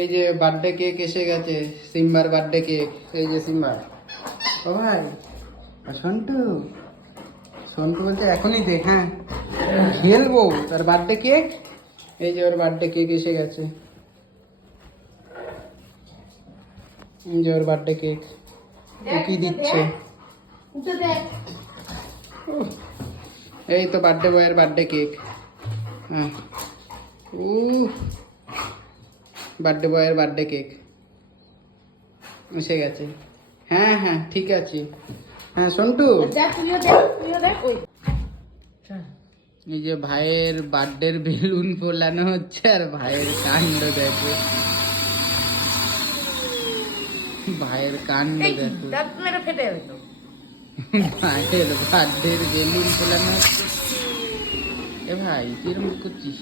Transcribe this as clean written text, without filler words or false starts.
এই যে birthday cake এসে গেছে, সিম্বার বার্থডে কেক। এই যে সিম্বা। ও ভাই সন্টু, সন্টু বলছে এখনই দেখ, হ্যাঁ খেলবো। তার বার্থডে কেক, এই যে ওর বার্থডে কেক এসে গেছে। এই যে ওর বার্থডে কেক। কি দিচ্ছে? এই তো বার্থডে বয়ের বার্থডে কেক। হ্যাঁ, বার্থডে বয়ের বার্থডে কেক এসে গেছে। হ্যাঁ হ্যাঁ ঠিক আছে। হ্যাঁ সন্টু, এই যে ভাইয়ের বার্থডের বেলুন ফোলানো হচ্ছে, আর ভাইয়ের কাণ্ড দেখো, ভাইয়ের কাণ্ড দেখো। ভাইয়ের বার্থডের বেলুন ফোলানো হচ্ছে। এ ভাই কিরম করছিস?